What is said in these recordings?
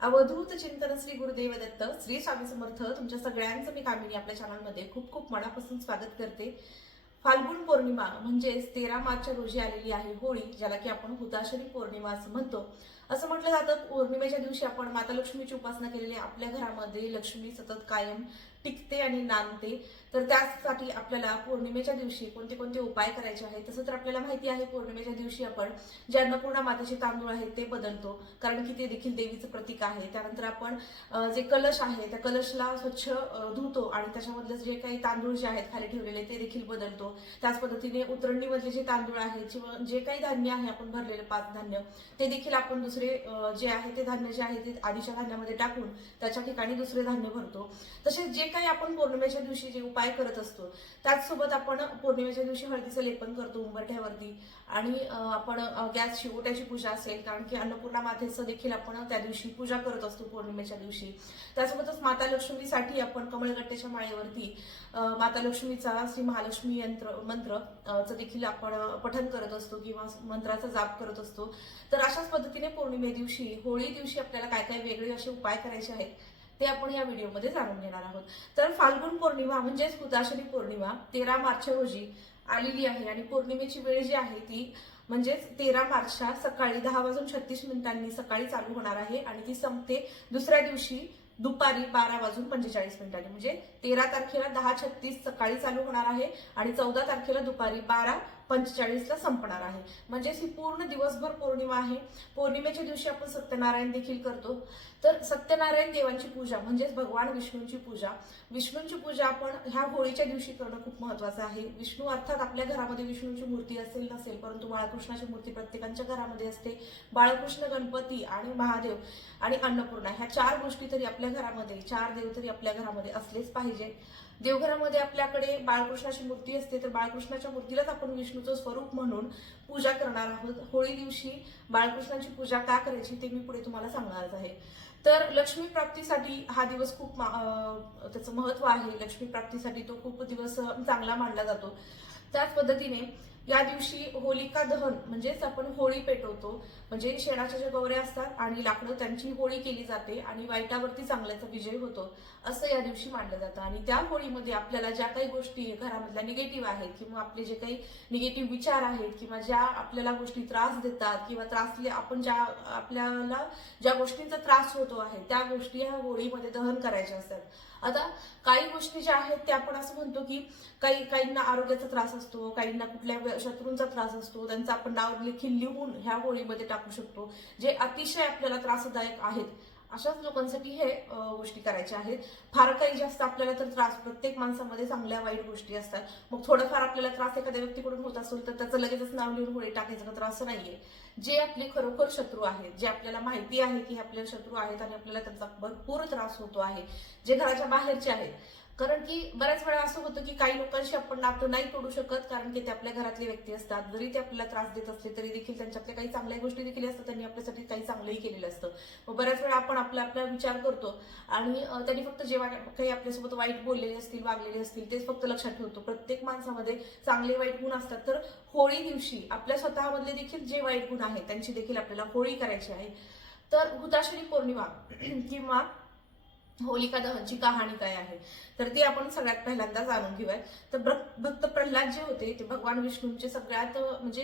अवधूत चिंतन श्री गुरुदेव दत्त श्री स्वामी समर्थ तुमच्या सगळ्यांचं मी कामिनी आपल्या चॅनलमध्ये खूप खूप मनापासून स्वागत करते। फाल्गुन पौर्णिमा म्हणजेच 13 मार्चच्या रोजी आलेली आहे होळी, ज्याला की आपण हुताशनी पौर्णिमा असं म्हणतो। असं म्हटलं जातं पौर्णिमेच्या दिवशी आपण माता लक्ष्मीची उपासना केलेली, आपल्या घरामध्ये लक्ष्मी सतत कायम टिकते आणि नांदते। तर त्यासाठी आपल्याला पौर्णिमेच्या दिवशी कोणते कोणते उपाय करायचे आहेत। तसं तर आपल्याला माहिती आहे पौर्णिमेच्या दिवशी आपण जे अन्नपूर्णा मातेचे तांदूळ आहेत ते बदलतो, कारण की ते देखील देवीचं प्रतीक आहे। त्यानंतर आपण जे कलश आहे त्या कलशला स्वच्छ धुतो आणि त्याच्यामधले जे काही तांदूळ जे आहेत खाली ठेवलेले ते देखील बदलतो। त्याच पद्धतीने उतरणीमधले जे तांदूळ आहेत किंवा जे काही धान्य आहे आपण भरलेले 5 धान्य ते देखील आपण दुसरे जे आहे ते धान्य जे आहे ते आधीच्या धान्यामध्ये टाकून त्याच्या ठिकाणी दुसरे धान्य भरतो। तसेच जे काही आपण पौर्णिमेच्या दिवशी जे उपाय करत असतो त्याचसोबत आपण पौर्णिमेच्या दिवशी हळदीचं लेपन करतो उंबरठ्यावरती आणि आपण गॅसची ओट्याची पूजा असेल, कारण की अन्नपूर्णा मातेचं देखील आपण त्या दिवशी पूजा करत असतो पौर्णिमेच्या दिवशी। त्यासोबतच माता लक्ष्मीसाठी आपण कमळगट्ट्याच्या माळेवरती माता लक्ष्मीचा श्री महालक्ष्मी मंत्र देखील आपण पठण करत असतो किंवा मंत्राचा जाप करत असतो। तर अशाच पद्धतीने पौर्णिमे दिवशी होळी दिवशी आपल्याला काय काय वेगळे असे उपाय करायचे आहेत ते आपण या व्हिडिओमध्ये जाणून घेणार आहोत। तर फाल्गुन पौर्णिमा म्हणजेच हुताशनी पौर्णिमा 13 मार्च रोजी आलेली आहे आणि पौर्णिमेची वेळ जी आहे ती म्हणजेच 13 मार्चच्या सकाळी 10:36 सकाळी चालू होणार आहे आणि ती संपते दुसऱ्या दिवशी दुपारी 12:45 म्हणजे 13 तारखेला 10:36 सकाळी चालू होणार आहे आणि 14 तारखेला दुपारी 12:45 संपणार आहे। म्हणजे ही पूर्ण दिवसभर पौर्णिमा आहे। पौर्णिमेच्या दिवशी आपण सत्यनारायण देखील करतो। तर सत्यनारायण देवांची पूजा म्हणजेच भगवान विष्णूंची पूजा आपण ह्या होळीच्या दिवशी करणं खूप महत्वाचं आहे। विष्णू अर्थात आपल्या घरामध्ये विष्णूची मूर्ती असेल नसेल, परंतु बाळकृष्णाची मूर्ती प्रत्येकाच्या घरामध्ये असते। बाळकृष्ण, गणपती आणि महादेव आणि अन्नपूर्णा ह्या 4 गोष्टी तरी आपल्या घरामध्ये, 4 देव तरी आपल्या घरामध्ये असलेच पाहिजे। देवघरामध्ये आपल्याकडे बाळकृष्णाची मूर्ती असते, तर बाळकृष्णाच्या मूर्तीलाच आपण विष्णूचं स्वरूप म्हणून पूजा करणार आहोत। होळी दिवशी बाळकृष्णाची पूजा का करायची ते मी पुढे तुम्हाला सांगणारच आहे। तर लक्ष्मी प्राप्तीसाठी हा दिवस खूप त्याचं महत्व आहे। लक्ष्मी प्राप्तीसाठी तो खूप दिवस चांगला मानला जातो। त्याच पद्धतीने या दिवशी होलिका दहन म्हणजेच आपण होळी पेटवतो, म्हणजे शेणाच्या ज्या गौऱ्या असतात आणि लाकडं त्यांची होळी केली जाते आणि वाईटावरती चांगल्याचा विजय होतो असं या दिवशी मानलं जातं। आणि त्या होळीमध्ये आपल्याला ज्या काही गोष्टी घरामधल्या निगेटिव्ह आहेत किंवा आपले जे काही निगेटिव्ह विचार आहेत किंवा ज्या आपल्याला गोष्टी त्रास देतात किंवा आपण आपल्याला ज्या गोष्टींचा त्रास होतो आहे त्या गोष्टी ह्या होळीमध्ये दहन करायच्या असतात। आता काही गोष्टी ज्या आहेत त्या आपण असं म्हणतो की काहींना आरोग्याचा त्रास असतो, काहींना कुठल्या शत्रूंचा त्रास असतो, त्यांचं आपण नाव देखील लिहून ह्या होळीमध्ये टाकू शकतो, जे अतिशय आपल्याला त्रासदायक आहेत। अशाच लोकांसाठी हे गोष्टी करायच्या आहेत। फार काही जास्त आपल्याला तर त्रास, प्रत्येक माणसामध्ये चांगल्या वाईट गोष्टी असतात, मग थोडंफार आपल्याला त्रास एखाद्या व्यक्तीकडून होत असेल तर त्याचं लगेचच नाव लिहून होळी टाकायचं का? तर असं नाहीये। जे आपले खरोखर शत्रू आहेत, जे आपल्याला माहिती आहे की आपले शत्रू आहेत आणि आपल्याला त्यांचा भरपूर त्रास होतो आहे, जे घराच्या बाहेरचे आहेत, कारण की बऱ्याच वेळा असं होतं की काही लोकांशी आपण नातं नाही तोडू शकत, कारण की ते आपल्या घरातले व्यक्ती असतात। जरी ते आपल्याला त्रास देत असले तरी देखील त्यांच्यातल्या काही चांगल्या गोष्टी देखील असतात, त्यांनी आपल्यासाठी काही चांगलंही केलेलं असतं। मग बऱ्याच वेळा आपण आपला विचार करतो आणि त्यांनी फक्त जेव्हा काही आपल्यासोबत वाईट बोललेले असतील, वागलेले असतील तेच फक्त लक्षात ठेवतो। प्रत्येक माणसामध्ये चांगले वाईट गुण असतात। तर होळी दिवशी आपल्या स्वतःमधले देखील जे वाईट गुण आहेत त्यांची देखील आपल्याला होळी करायची आहे। तर हुताशनी पौर्णिमा किंवा होलिका दहनची कहाणी काय आहे तर ती आपण सगळ्यात पहिल्यांदा जाणून घेऊयात। तर भक्त प्रल्हाद जे होते ते भगवान विष्णूंचे सगळ्यात म्हणजे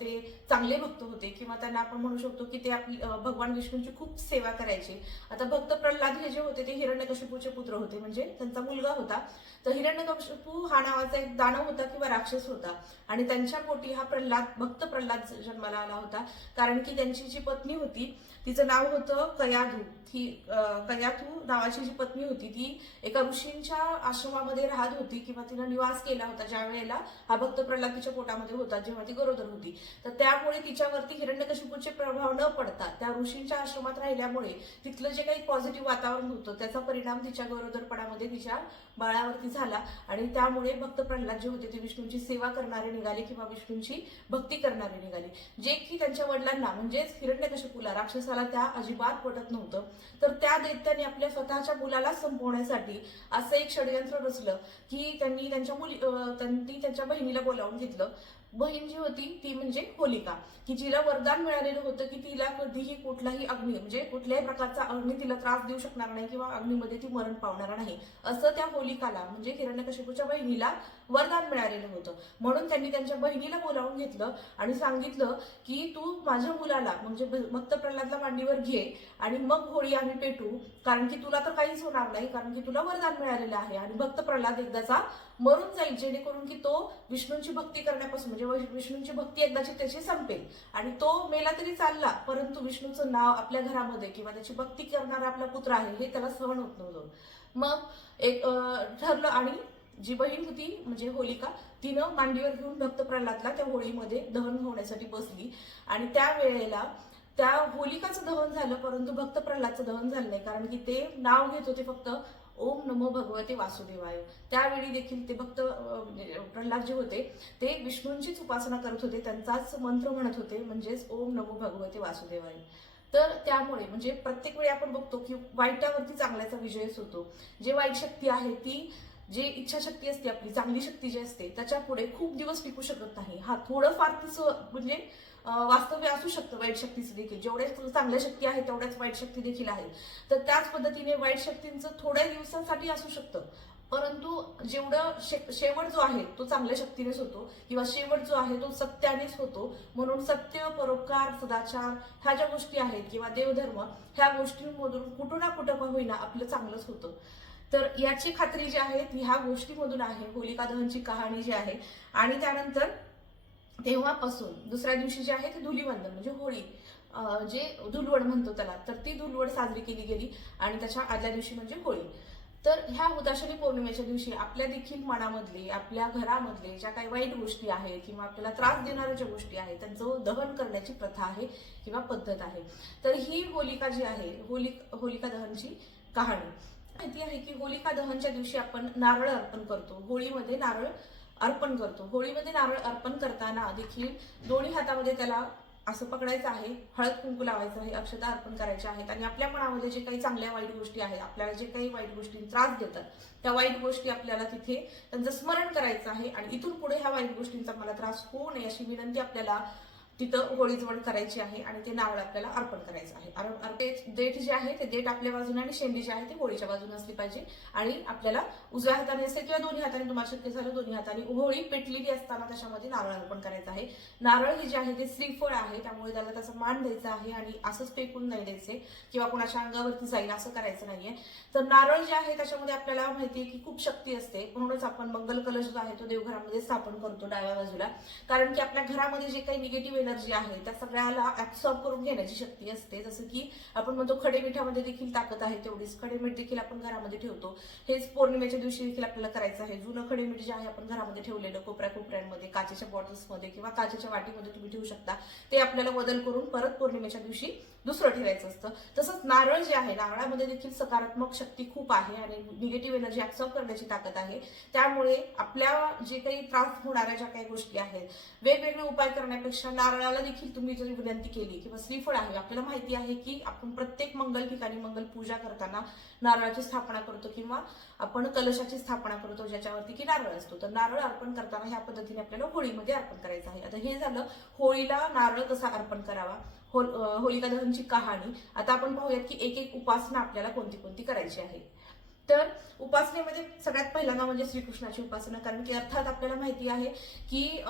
ते चांगले भक्त होते किंवा त्यांना आपण म्हणू शकतो की ते भगवान विष्णूंची खूप सेवा करायचे। आता भक्त प्रल्हाद हे जे होते ते हिरण्यकशिपूचे पुत्र होते, म्हणजे त्यांचा मुलगा होता। तर हिरण्यकशिपू हा नावाचा एक दानव होता किंवा राक्षस होता आणि त्यांच्या पोटी हा भक्त प्रल्हाद जन्माला आला होता, कारण की त्यांची जी पत्नी होती तिचं नाव होतं कयाधू। कयाधू नावाची जी पत्नी होती ती एका ऋषींच्या आश्रमामध्ये राहत होती किंवा तिनं निवास केला होता ज्या वेळेला हा भक्त प्रल्हाद तिच्या पोटामध्ये होता, जेव्हा ती गरोदर होती। तर त्यामुळे तिच्यावरती हिरण्यकशिपूचे प्रभाव न पडता त्या ऋषींच्या आश्रमात राहिल्यामुळे तिथलं जे काही पॉझिटिव्ह वातावरण होतं त्याचा परिणाम तिच्या गरोदरपणामध्ये तिच्या बाळावरती झाला आणि त्यामुळे भक्त प्रल्हाद जे होते ते विष्णूंची सेवा करणारे निघाले किंवा विष्णूंची भक्ती करणारे निघाले, जे की त्यांच्या वडिलांना म्हणजेच हिरण्यकशिपूला राक्षसाला त्या अजिबात पटत नव्हतं। तर त्या दैत्याने आपल्या स्वतःच्या मुलाला संपवण्यासाठी असं एक षडयंत्र रचलं की त्यांनी त्यांच्या बहिणीला बोलावून घेतलं। बहीण जी होती ती म्हणजे होलिका, की जिला वरदान मिळालेलं होतं की तिला कधीही कुठलाही अग्नी म्हणजे कुठल्याही प्रकारचा अग्नी तिला त्रास देऊ शकणार नाही किंवा अग्नीमध्ये ती मरण पावणार नाही, असं त्या होलिकाला म्हणजे हिरण्यकशिपूच्या बहिणीला वरदान मिळालेलं होतं. म्हणून त्यांनी त्यांच्या बहिणीला बोलावून घेतलं आणि सांगितलं की तू माझ्या मुलाला म्हणजे भक्त प्रल्हादला मांडीवर घे आणि मग होळी आम्ही पेटू, कारण की तुला तर काहीच होणार नाही, कारण की तुला वरदान मिळालेलं आहे आणि भक्त प्रल्हाद एकदाचा मरून जाईल, जेणेकरून की तो विष्णूंची भक्ती करण्यापासून म्हणजे विष्णूंची भक्ती एकदाची त्याची संपेल आणि तो मेला तरी चालला, परंतु विष्णूचं नाव आपल्या घरामध्ये किंवा त्याची भक्ती करणारा आपला पुत्र आहे हे त्याला सहन होत नव्हतं. मग एक ठरलं आणि जी बहीण होती म्हणजे होलिका तिनं मांडीवर घेऊन भक्त प्रल्हादला त्या होळीमध्ये दहन होण्यासाठी बसली आणि त्यावेळेला त्या होलिकाचं दहन झालं, परंतु भक्त प्रल्हादचं दहन झालं नाही, कारण की ते नाव घेत होते फक्त ओम नमो भगवते वासुदेवाय. त्यावेळी देखील ते भक्त प्रल्हाद जे होते ते विष्णूंचीच उपासना करत होते, त्यांचाच मंत्र म्हणत होते, म्हणजेच ओम नमो भगवते वासुदेवाय. तर त्यामुळे म्हणजे प्रत्येक वेळी आपण बघतो की वाईटावरती चांगल्याचा विजयच होतो. जे वाईट शक्ती आहे ती जे इच्छाशक्ती असते आपली चांगली शक्ती जी असते त्याच्या पुढे खूप दिवस टिकू शकत नाही. हा थोडंफार तिचं म्हणजे वास्तव्य असू शकतं वाईट शक्तीचं देखील, जेवढ्याच चांगल्या शक्ती आहे तेवढ्याच वाईट शक्ती देखील आहे. तर त्याच पद्धतीने वाईट शक्तींचं थोड्या दिवसांसाठी असू शकतं, परंतु जेवढं शेवट जो आहे तो चांगल्या शक्तीनेच होतो किंवा शेवट जो आहे तो सत्यानेच होतो. म्हणून सत्य, परोपकार, सदाचार ह्या ज्या गोष्टी आहेत किंवा देवधर्म ह्या गोष्टींमधून कुठं ना कुठं का होईना आपलं चांगलंच होतं. तर याची खात्री जी आहे ती ह्या गोष्टीमधून आहे, होलिका दहनची कहाणी जी आहे. आणि त्यानंतर तेव्हापासून दुसऱ्या दिवशी जे आहे ते धुलीवंदन म्हणजे होळी, जे धुलवड म्हणतो त्याला, तर ती धुलवड साजरी केली गेली आणि त्याच्या आदल्या दिवशी म्हणजे होळी. तर ह्या हुताशनी पौर्णिमेच्या दिवशी आपल्या देखील मनामधले आपल्या घरामधले ज्या काही वाईट गोष्टी आहेत किंवा आपल्याला त्रास देणाऱ्या ज्या गोष्टी आहेत त्यांचं दहन करण्याची प्रथा आहे किंवा पद्धत आहे. तर ही होलिका जी आहे होलिका दहनची कहाणी माहिती आहे की होलिका दहनच्या दिवशी आपण नारळ अर्पण करतो, होळीमध्ये नारळ अर्पण करतो. होळीमध्ये नारळ अर्पण करताना देखील दोन्ही हातामध्ये त्याला असं पकडायचं आहे, हळद कुंकू लावायचं आहे, अक्षता अर्पण करायच्या आहेत आणि आपल्या मनामध्ये जे काही चांगल्या वाईट गोष्टी आहेत, आपल्याला जे काही वाईट गोष्टी त्रास देतात त्या वाईट गोष्टी आपल्याला तिथे त्यांचं स्मरण करायचं आहे आणि इथून पुढे ह्या वाईट गोष्टींचा मला त्रास होऊ नये अशी विनंती आपल्याला तिथं होळीजवळ करायची आहे आणि ते नारळ आपल्याला अर्पण करायचं आहे. देठ जे आहे ते देठ आपल्या बाजूने आणि शेंडी जी आहे ती होळीच्या बाजूने असली पाहिजे आणि आपल्याला उजव्या हाताने असेल किंवा दोन्ही हाताने तुम्हाला शक्य झालं दोन्ही हाताने होळी पेटलेली असताना त्याच्यामध्ये नारळ अर्पण करायचं आहे. नारळ हे जे आहे ते श्रीफळ आहे, त्यामुळे त्याला त्याचा मान द्यायचा आहे आणि असंच फेकून नाही द्यायचे किंवा कोणाच्या अंगावरती जाईल असं करायचं नाहीये. तर नारळ जे आहे त्याच्यामध्ये आपल्याला माहितीये की खूप शक्ती असते, म्हणूनच आपण मंगल कलश जो आहे तो देवघरामध्ये स्थापन करतो डाव्या बाजूला, कारण की आपल्या घरामध्ये जे काही निगेटिव्ह एनर्जी आहे त्या सगळ्याला ऍब्सॉर्ब करून घेण्याची शक्ती असते. जसं की आपण म्हणतो खडे मिठामध्ये देखील ताकद आहे, तेवढीच खडे मीठ देखील आपण घरामध्ये ठेवतो. हेच पौर्णिमेच्या दिवशी देखील आपल्याला करायचं आहे. जुनं खडे मीठ जे आहे आपण घरामध्ये ठेवलेलं कोपऱ्यामध्ये काचेच्या बॉटल्समध्ये किंवा काचेच्या वाटीमध्ये तुम्ही ठेवू शकता, ते आपल्याला बदल करून परत पौर्णिमेच्या दिवशी दुसरं ठेवायचं असतं. तसंच नारळ जे आहे, नारळामध्ये देखील सकारात्मक शक्ती खूप आहे आणि निगेटिव्ह एनर्जी ऍब्सॉर्ब करण्याची ताकद आहे. त्यामुळे आपल्या जे काही त्रास होणाऱ्या ज्या काही गोष्टी आहेत वेगवेगळे उपाय करण्यापेक्षा नारळाला देखील तुम्ही जर विनंती केली किंवा श्रीफळ आहे, आपल्याला माहिती आहे की आपण प्रत्येक मंगल ठिकाणी मंगल पूजा करताना नारळाची स्थापना करतो किंवा आपण कलशाची स्थापना करतो ज्याच्यावरती की नारळ असतो. तर नारळ अर्पण करताना ह्या पद्धतीने आपल्याला होळीमध्ये अर्पण करायचं आहे. आता हे झालं होळीला नारळ कसा अर्पण करावा, होलिका दहनची कहाणी. आता आपण पाहूयात की एक एक उपासना आपल्याला कोणती कोणती करायची आहे. तर उपासनेमध्ये सगळ्यात पहिल्यांदा म्हणजे श्रीकृष्णाची उपासना, कारण की अर्थात आपल्याला माहिती आहे की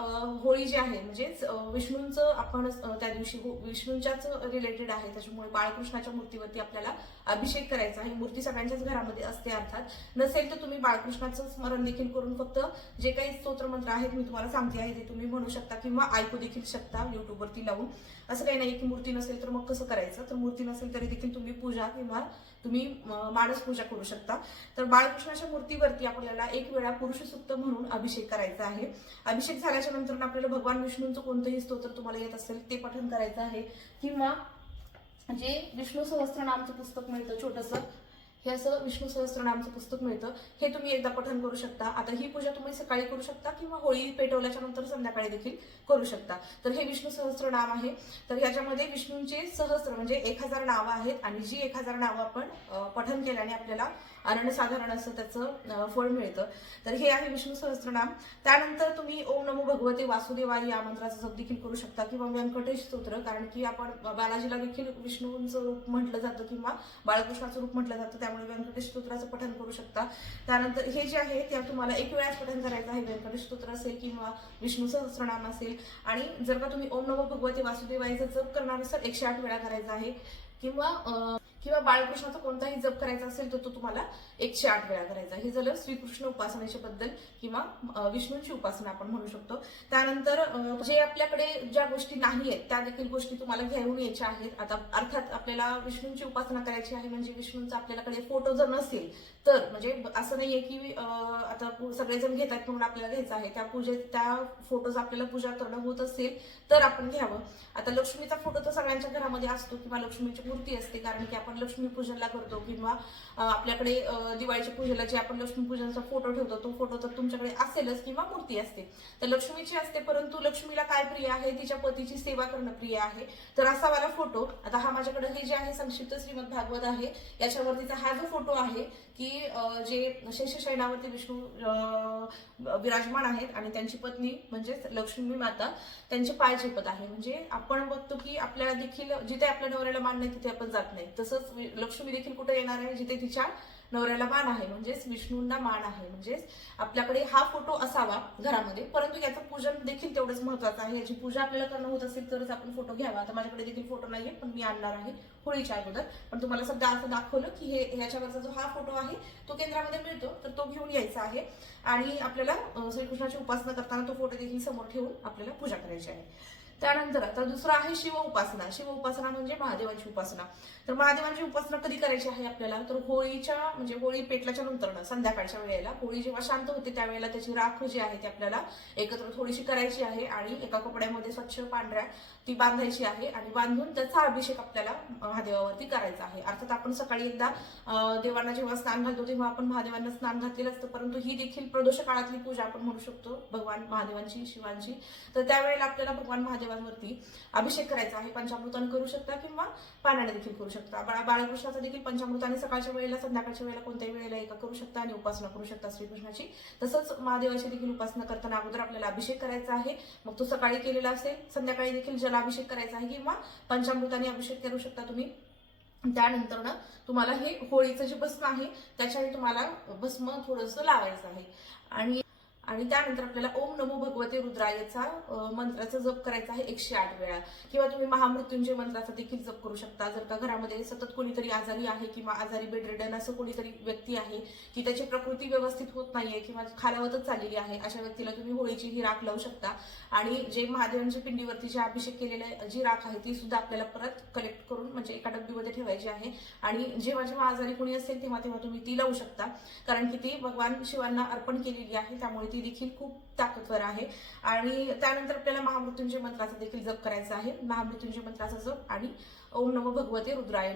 होळी जी आहे म्हणजेच विष्णूंचं आपण त्या दिवशी विष्णूंच्याच रिलेटेड आहे, त्याच्यामुळे बाळकृष्णाच्या मूर्तीवरती आपल्याला अभिषेक करायचा आहे. मूर्ती सगळ्यांच्याच घरामध्ये असते, अर्थात नसेल तर तुम्ही बाळकृष्णाचं स्मरण देखील करून फक्त जे काही स्तोत्रमंत्र आहेत मी तुम्हाला सांगते आहे ते तुम्ही म्हणू शकता किंवा ऐकू देखील शकता युट्यूबवरती लावून. असं काही नाही की मूर्ती नसेल तर मग कसं करायचं, तर मूर्ती नसेल तरी देखील तुम्ही पूजा किंवा तुम्ही मानस पूजा करू शकता. तर बाळकृष्णाच्या मूर्तीवरती आपल्याला एक वेळा पुरुष सूक्त म्हणून अभिषेक करायचा आहे. अभिषेक झाल्याच्या नंतर आपल्याला भगवान विष्णूंचं कोणतंही स्तोत्र तुम्हाला येत असेल ते पठण करायचं आहे किंवा जे विष्णू सहस्त्रनामचं पुस्तक मिळतं छोटंसं, हे असं विष्णू सहस्त्रनामचं पुस्तक मिळतं. हे तुम्ही एकदा पठण करू शकता. आता ही पूजा तुम्ही सकाळी करू शकता किंवा होळी पेटवल्याच्या नंतर संध्याकाळी देखील करू शकता. तर हे विष्णू सहस्त्रनाम आहे. तर याच्यामध्ये विष्णूंचे सहस्त्र म्हणजे 1000 नावं आहेत आणि जी 1000 नावं आपण पठण केल्याने आपल्याला अनन्यसाधारण असं त्याचं फळ मिळतं. तर हे आहे विष्णू सहस्त्रनाम. त्यानंतर तुम्ही ओम नमो भगवते वासुदेवाय या मंत्राचा जप देखील करू शकता किंवा व्यंकटेश स्तोत्र, कारण की आपण बालाजीला देखील विष्णूंचं रूप म्हटलं जातं किंवा बाळकृष्णाचं रूप म्हटलं जातं, त्यामुळे व्यंकटेश स्तोत्राचं पठण करू शकता. त्यानंतर हे जे आहे ते तुम्हाला एक वेळाच पठण करायचं आहे. व्यंकटेश स्तोत्र असेल किंवा विष्णू सहस्त्रनाम असेल. आणि जर का तुम्ही ओम नमो भगवते वासुदेवायचा जप करणार असाल 108 वेळा करायचा आहे किंवा बाळकृष्णाचा कोणताही जप करायचा असेल तर तो तुम्हाला 108 वेळा करायचा. हे झालं श्रीकृष्ण उपासनेच्या बद्दल किंवा विष्णूंची उपासना आपण म्हणू शकतो. त्यानंतर जे आपल्याकडे ज्या गोष्टी नाही आहेत त्या देखील गोष्टी तुम्हाला घेऊन यायच्या आहेत. आता अर्थात आपल्याला विष्णूंची उपासना करायची आहे म्हणजे विष्णूंचा आपल्याकडे फोटो जर नसेल तर, म्हणजे असं नाहीये की आता सगळेजण घेतात म्हणून आपल्याला घ्यायचं आहे. त्या फोटोज आपल्याला पूजा करणं होत असेल तर आपण घ्यावं. आता लक्ष्मीचा फोटो तर सगळ्यांच्या घरामध्ये असतो किंवा लक्ष्मीची मूर्ती असते, कारण की आपण लक्ष्मी पूजनला करतो किंवा आपल्याकडे दिवाळीच्या पूजेला जे आपण लक्ष्मी पूजनचा फोटो ठेवतो तो फोटो तर तुमच्याकडे असेलच किंवा मूर्ती असते. तर लक्ष्मीची असते, परंतु लक्ष्मीला काय प्रिय आहे, तिच्या पतीची सेवा करणं प्रिय आहे. तर असा वाला फोटो, आता हा माझ्याकडे हे जे आहे संक्षिप्त श्रीमद भागवत आहे याच्यावरतीचा हा जो फोटो आहे की जे शेषशयनावरती विष्णू विराजमान आहेत आणि त्यांची पत्नी म्हणजे लक्ष्मी माता त्यांचे पाय झेपत आहे. म्हणजे आपण बघतो की आपल्याला देखील जिथे आपल्या नवऱ्याला मान नाही तिथे आपण जात नाही. तसंच लक्ष्मी देखील कुठे येणार आहे, जिथे तिच्या नवऱ्याला मान आहे म्हणजेच विष्णूंना मान आहे. म्हणजेच आपल्याकडे हा फोटो असावा घरामध्ये, परंतु याचं पूजन देखील तेवढंच महत्वाचं आहे. याची पूजा आपल्याला करणं होत असेल तरच आपण फोटो घ्यावा. आता माझ्याकडे देखील फोटो नाहीये, पण मी आणणार आहे होळीच्या अगोदर. पण तुम्हाला सध्या असं दाखवलं की हे याच्यावरचा जो हा फोटो आहे तो केंद्रामध्ये मिळतो, तर तो घेऊन यायचा आहे आणि आपल्याला श्रीकृष्णाची उपासना करताना तो फोटो देखील समोर ठेवून आपल्याला पूजा करायची आहे. त्यानंतर आता दुसरा आहे शिव उपासना. शिव उपासना म्हणजे महादेवांची उपासना. तर महादेवांची उपासना कधी करायची आहे आपल्याला, तर होळीच्या म्हणजे होळी पेटल्याच्या नंतर संध्याकाळच्या वेळेला होळी जेव्हा शांत होते त्यावेळेला त्याची राख जी आहे ती आपल्याला एकत्र थोडीशी करायची आहे आणि एका कपड्यामध्ये स्वच्छ पांढऱ्या ती बांधायची आहे आणि बांधून त्याचा अभिषेक आपल्याला महादेवावरती करायचा आहे. अर्थात आपण सकाळी एकदा देवांना जेव्हा स्नान घालतो तेव्हा आपण महादेवांना स्नान घातलेलं असतं, परंतु ही देखील प्रदोष काळातली पूजा आपण म्हणू शकतो भगवान महादेवांची शिवांची. तर त्यावेळेला आपल्याला भगवान महादेवांवरती अभिषेक करायचा आहे. पंचामृताने करू शकता किंवा पाण्याने देखील करू शकता. बाळकृष्णाचा देखील पंचामृताने सकाळच्या वेळेला संध्याकाळच्या वेळेला कोणत्याही वेळेला एका करू शकता आणि उपासना करू शकता श्रीकृष्णाची. तसंच महादेवाची देखील उपासना करताना अगोदर आपल्याला अभिषेक करायचा आहे. मग तो सकाळी केलेला असेल, संध्याकाळी देखील जलाभिषेक करायचा आहे किंवा पंचामृताने अभिषेक करू शकता तुम्ही. त्यानंतर ना तुम्हाला हे होळीचं जे भस्म आहे त्याच्याने तुम्हाला भस्म थोडंसं लावायचं आहे आणि त्यानंतर आपल्याला ओम नमो भगवते रुद्रायचा मंत्राचा जप करायचा आहे 108 वेळा किंवा तुम्ही महामृत्युंजय मंत्राचा देखील जप करू शकता. जर का घरामध्ये सतत कोणीतरी आजारी आहे किंवा आजारी बेडरिडन असं कोणीतरी व्यक्ती आहे की त्याची प्रकृती व्यवस्थित होत नाहीये किंवा खालावतच चाललेली आहे, अशा व्यक्तीला तुम्ही होळीची ही राख लावू शकता. आणि जे महादेवांच्या पिंडीवरती जे अभिषेक केलेले जी राख आहे ती सुद्धा आपल्याला परत कलेक्ट करून म्हणजे एका डब्बीमध्ये ठेवायची आहे आणि जेव्हा जेव्हा आजारी कोणी असेल तेव्हा तेव्हा तुम्ही ती लावू शकता, कारण की ती भगवान शिवांना अर्पण केलेली आहे, त्यामुळे ती देखील खूप ताकदवर आहे. आणि त्यानंतर आपल्याला महामृत्युंजय मंत्राचा देखील जप करायचा आहे. महामृत्युंजय मंत्राचा जप आणि ओम नमो भगवते रुद्राय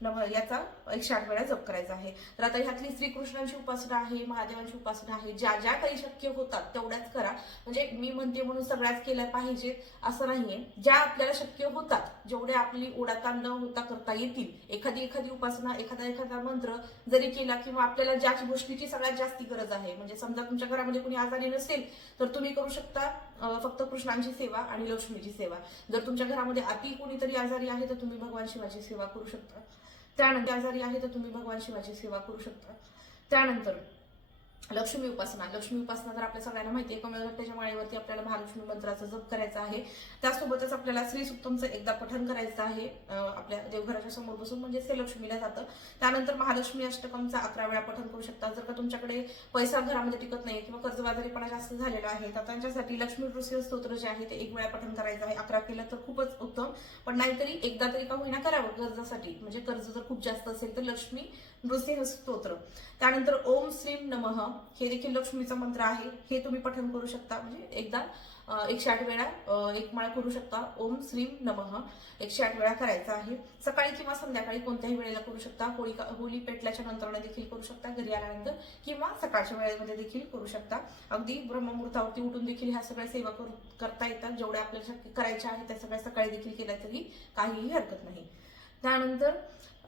नमः याचा 108 वेळा जप करायचा आहे. तर आता ह्यातली श्रीकृष्णांची उपासना आहे, महादेवांची उपासना आहे, ज्या ज्या काही शक्य होतात तेवढ्याच करा. म्हणजे मी म्हणते म्हणून सगळ्याच केल्या पाहिजे असं नाहीये. ज्या आपल्याला शक्य होतात, जेवढे आपली ओढाताण न होता करता येतील, एखादी उपासना एखादा मंत्र जरी केला किंवा आपल्याला ज्या गोष्टीची सगळ्यात जास्ती गरज आहे, म्हणजे समजा तुमच्या घरामध्ये कोणी आजारी नसेल तर तुम्ही करू शकता फक्त कृष्णांची सेवा आणि लक्ष्मीची सेवा. जर तुमच्या घरामध्ये अति कोणीतरी आजारी आहे तर तुम्ही भगवान शिवाची सेवा करू शकता. त्यानंतर लक्ष्मी उपासना तर आपल्या सगळ्यांना माहिती आहे. कमळगट्ट्याच्या माळेवरती आपल्याला महालक्ष्मी मंत्राचा जप करायचा आहे. त्यासोबतच आपल्याला श्री सुक्तमचं एकदा पठण करायचं आहे आपल्या देवघराच्या समोर बसून, म्हणजे ते लक्ष्मीला जातं. त्यानंतर महालक्ष्मी अष्टकमचा 11 वेळा पठण करू शकता. जर का तुमच्याकडे पैसा घरामध्ये टिकत नाही किंवा कर्जबाजारीपणा जास्त झालेला आहे तर त्यांच्यासाठी लक्ष्मी नृसिंह स्तोत्र जे आहे ते 1 वेळा पठण करायचं आहे. 11 केलं तर खूपच उत्तम, पण नाहीतरी एकदा तरी का होईना करावं कर्जासाठी. म्हणजे कर्ज जर खूप जास्त असेल तर लक्ष्मी नृसिंह स्तोत्र. त्यानंतर ओम श्रीम नमः हे देखील लक्ष्मीचा मंत्र आहे, हे तुम्ही पठण करू शकता. म्हणजे एकदा 108 वेळा एक माळ करू शकता. ओम श्रीम नमः 108 वेळा करायचा आहे. सकाळी किंवा संध्याकाळी कोणत्याही वेळेला करू शकता. होळी पेटल्याच्या नंतर देखील करू शकता, घरी आल्यानंतर, किंवा सकाळच्या वेळेमध्ये देखील करू शकता. अगदी ब्रह्ममुहूर्तावरती उठून देखील ह्या सगळ्या सेवा करता येतात. जेवढ्या आपल्याला शक्य करायच्या आहेत त्या सगळ्या सकाळी देखील केल्या तरी काहीही हरकत नाही. त्यानंतर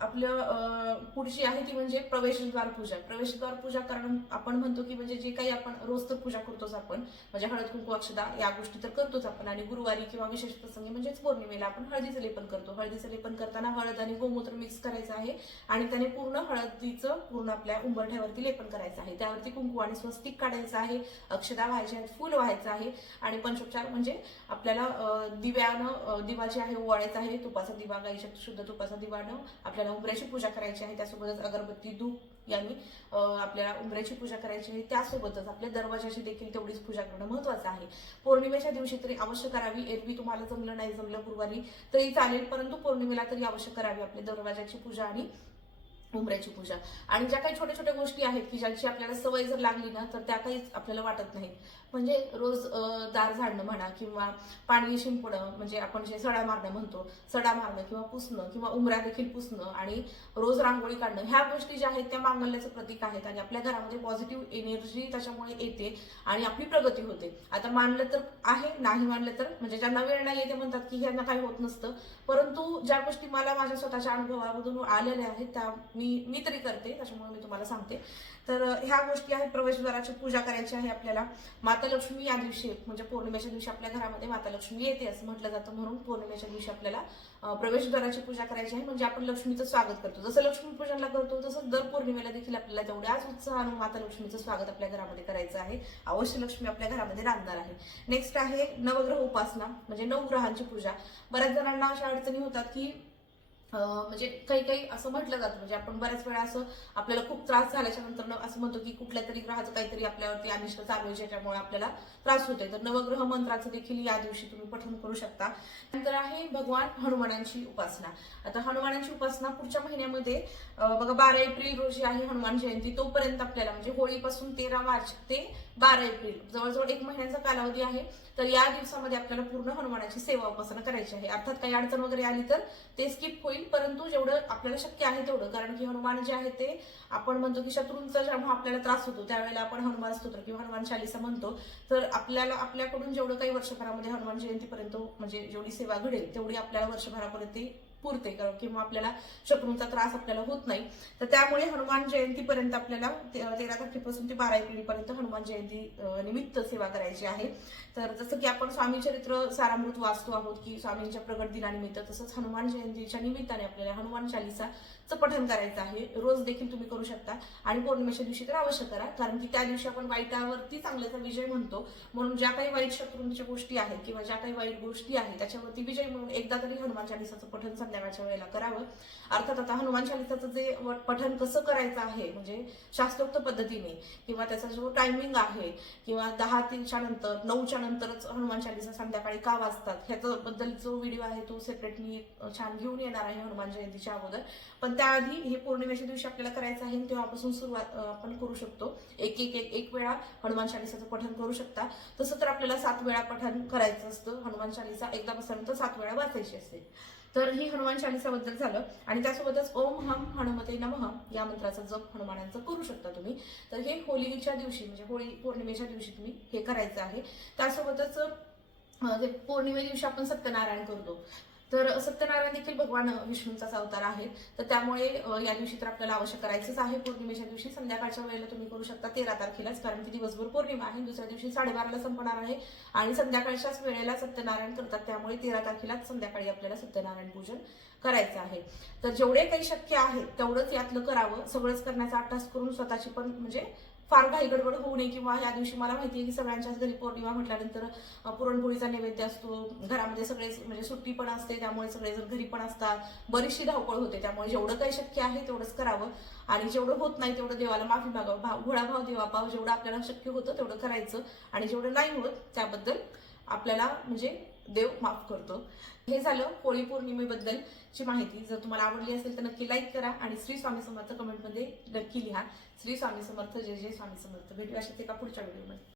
आपलं पुढची आहे ती म्हणजे प्रवेशद्वार पूजा. प्रवेशद्वार पूजा कारण आपण म्हणतो की म्हणजे जे काही आपण रोज तर पूजा करतोच आपण, म्हणजे हळद कुंकू अक्षदा या गोष्टी तर करतोच आपण, आणि गुरुवारी किंवा विशेष प्रसंगी म्हणजेच पौर्णिमेला आपण हळदीचं लेपन करतो. हळदीचं लेपन करताना हळद आणि गोमूत्र मिक्स करायचं आहे आणि त्याने पूर्ण हळदीचं पूर्ण आपल्या उंबरठ्यावरती लेपन करायचं आहे. त्यावरती कुंकू आणि स्वस्तिक काढायचं आहे, अक्षदा व्हायच्या आहेत, फुल व्हायचं आहे, आणि पंचोपचार म्हणजे आपल्याला दिव्यानं दिवा जे आहे ओवाळायचा आहे. तुपाचा दिवा, गाईच्या शुद्ध तुपाचा दिवानं आपल्याला उंबऱ्याची पूजा करायची आहे. त्यासोबतच अगरबत्ती, धूप यांनी आपल्याला उंबऱ्याची पूजा करायची आहे. त्यासोबतच आपल्या दरवाजाची देखील तेवढीच पूजा करणं महत्वाचं आहे. पौर्णिमेच्या दिवशी तरी अवश्य करावी. एरवी तुम्हाला जमलं नाही जमलं गुरुवारी तरी चालेल, परंतु पौर्णिमेला तरी अवश्य करावी आपल्या दरवाजाची पूजा आणि उंबऱ्याची पूजा. आणि ज्या काही छोट्या छोट्या गोष्टी आहेत की ज्यांची आपल्याला सवय जर लागली ना तर त्या काहीच आपल्याला वाटत नाहीत. म्हणजे रोज दार झाडणं म्हणा, किंवा पाणी शिंपणं, म्हणजे आपण जे सडा मारणं म्हणतो, सडा मारणं किंवा पुसणं, किंवा उंबऱ्या देखील पुसणं, आणि रोज रांगोळी काढणं, ह्या गोष्टी ज्या आहेत त्या मांगल्याचं प्रतीक आहेत आणि आपल्या घरामध्ये पॉझिटिव्ह एनर्जी त्याच्यामुळे येते आणि आपली प्रगती होते. आता मानलं तर आहे, नाही मानलं तर म्हणजे ज्यांना वेळ नाही ते म्हणतात की ह्यांना काही होत नसतं, परंतु ज्या गोष्टी मला माझ्या स्वतःच्या अनुभवामधून आलेल्या आहेत त्या मी तरी करते, त्याच्यामुळे मी तुम्हाला सांगते. तर ह्या गोष्टी आहेत. प्रवेशद्वाराची पूजा करायची आहे आपल्याला. माता लक्ष्मी या दिवशी म्हणजे पौर्णिमेच्या दिवशी आपल्या घरामध्ये माता लक्ष्मी येते असं म्हटलं जातं, म्हणून पौर्णिमेच्या दिवशी आपल्याला प्रवेशद्वाराची पूजा करायची आहे. म्हणजे आपण लक्ष्मीचं स्वागत करतो, जसं लक्ष्मीपूजनला करतो तसं दर पौर्णिमेला देखील आपल्याला तेवढ्याच उत्साहानं माता लक्ष्मीचं स्वागत आपल्या घरामध्ये करायचं आहे. अवश्य लक्ष्मी आपल्या घरामध्ये राहणार आहे. नेक्स्ट आहे नवग्रह उपासना, म्हणजे नवग्रहांची पूजा. बऱ्याच जणांना अशा अडचणी होतात की म्हणजे काही काही असं म्हटलं जातं, म्हणजे आपण बऱ्याच वेळा असं आपल्याला खूप त्रास झाल्याच्या नंतर असं म्हणतो की कुठल्या तरी ग्रहाचं काहीतरी आपल्यावरती अनिष्ट चालू आहे ज्याच्यामुळे आपल्याला त्रास होतोय. तर नवग्रह मंत्राचं देखील या दिवशी तुम्ही पठण करू शकता. नंतर आहे भगवान हनुमानांची उपासना. आता हनुमानांची उपासना पुढच्या महिन्यामध्ये बघा 12 एप्रिल रोजी आहे हनुमान जयंती. तोपर्यंत आपल्याला म्हणजे होळीपासून 13 मार्च ते 12 एप्रिल जवळजवळ 1 महिन्याचा कालावधी आहे. तर या दिवसामध्ये आपल्याला पूर्ण हनुमानाची सेवा उपासना करायची आहे. अर्थात काही अडचण वगैरे आली तर ते स्किप होईल, परंतु जेवढं आपल्याला शक्य आहे तेवढं, कारण की हनुमान जे आहे ते आपण म्हणतो की शत्रूंचा जेव्हा आपल्याला त्रास होतो त्यावेळेला आपण हनुमान स्तोत्र किंवा हनुमान चालीसा म्हणतो. तर आपल्याला आपल्याकडून जेवढं काही वर्षभरामध्ये हनुमान जयंतीपर्यंत म्हणजे जेवढी सेवा घडेल तेवढी आपल्याला वर्षभरापर्यंत पुरते, किंवा आपल्याला शत्रूंचा त्रास आपल्याला होत नाही. तर त्यामुळे हनुमान जयंतीपर्यंत आपल्याला 13 तारखेपासून ते 12 एप्रिल पर्यंत हनुमान जयंती निमित्त सेवा करायची आहे. तर जसं की आपण स्वामी चरित्र सारामृत वाचतो आहोत की स्वामींच्या प्रगट दिनानिमित्त, तसंच हनुमान जयंतीच्या निमित्ताने आपल्याला हनुमान चालीसाचं पठण करायचं आहे. रोज देखील तुम्ही करू शकता आणि पौर्णिमेच्या दिवशी तर अवश्य करा, कारण की त्या दिवशी आपण वाईटावरती चांगल्याचा विजय म्हणतो. म्हणून ज्या काही वाईट शत्रूंच्या गोष्टी आहेत किंवा ज्या काही वाईट गोष्टी आहेत त्याच्यावरती विजय म्हणून एकदा तरी हनुमान चालीसाचं पठण संध्याकाळच्या वेळेला करावं. अर्थात आता हनुमान चालीसाचं जे पठण कसं करायचं आहे म्हणजे शास्त्रोक्त पद्धतीने, किंवा त्याचा जो टायमिंग आहे, किंवा 10:03च्या नंतर 9च्या नंतरच हनुमान चालीसा संध्याकाळी का वाजतात ह्याच्याबद्दल जो व्हिडिओ आहे तो सेपरेट मी छान घेऊन येणार आहे हनुमान जयंतीच्या अगोदर. पण त्याआधी हे पौर्णिमेच्या दिवशी आपल्याला करायचं आहे, तेव्हापासून सुरुवात आपण करू शकतो. एक वेळा हनुमान चालीसाचं पठण करू शकता. तसं तर आपल्याला 7 वेळा पठण करायचं असतं. हनुमान चालीसा एकदा बसल्यानंतर 7 वेळा वाचायची असते. तर ही हनुमान चालीसाबद्दल झालं. आणि त्यासोबतच ओम हम हनुमते नमः या मंत्राचा जप हनुमानांचं करू शकता तुम्ही. तर हे होळीच्या दिवशी म्हणजे होळी पौर्णिमेच्या दिवशी तुम्ही हे करायचं आहे. त्यासोबतच पौर्णिमे दिवशी आपण सत्यनारायण करतो. तर सत्यनारायण देखील भगवान विष्णूंचाच अवतार आहे. तर त्यामुळे या दिवशी तर आपल्याला अवश्य करायचंच आहे. पौर्णिमेच्या दिवशी संध्याकाळच्या वेळेला तुम्ही करू शकता 13 तारखेलाच, कारण की दिवसभर पौर्णिमा आहे. दुसऱ्या दिवशी 12:30ला संपणार आहे आणि संध्याकाळच्याच वेळेला सत्यनारायण करतात. त्यामुळे 13 तारखेलाच संध्याकाळी आपल्याला सत्यनारायण पूजन करायचं आहे. तर जेवढे काही शक्य आहे तेवढंच यातलं करावं. सगळंच करण्याचा अट्टास करून स्वतःची पण म्हणजे फार घाई गडबड होऊ नये. किंवा या दिवशी मला माहिती आहे की सगळ्यांच्याच घरी पौर्णिमा म्हटल्यानंतर पुरणपोळीचा नैवेद्य असतो, घरामध्ये सगळे म्हणजे सुट्टी पण असते, त्यामुळे सगळेजण घरी पण असतात, बरीचशी धावपळ होते. त्यामुळे जेवढं काही शक्य आहे तेवढंच करावं आणि जेवढं होत नाही तेवढं देवाला माफी मागावं. घोडाभाव देवाभाव, जेवढं आपल्याला शक्य होतं तेवढं करायचं आणि जेवढं नाही होत त्याबद्दल आपल्याला म्हणजे देव माफ करतो. हे झालं होळी पौर्णिमेबद्दलची माहिती. जर तुम्हाला आवडली असेल तर नक्की लाईक करा आणि श्री स्वामी समर्थ कमेंटमध्ये नक्की लिहा. श्री स्वामी समर्थ, जय जय स्वामी समर्थ. भेटूया अशाच एका पुढच्या व्हिडिओमध्ये.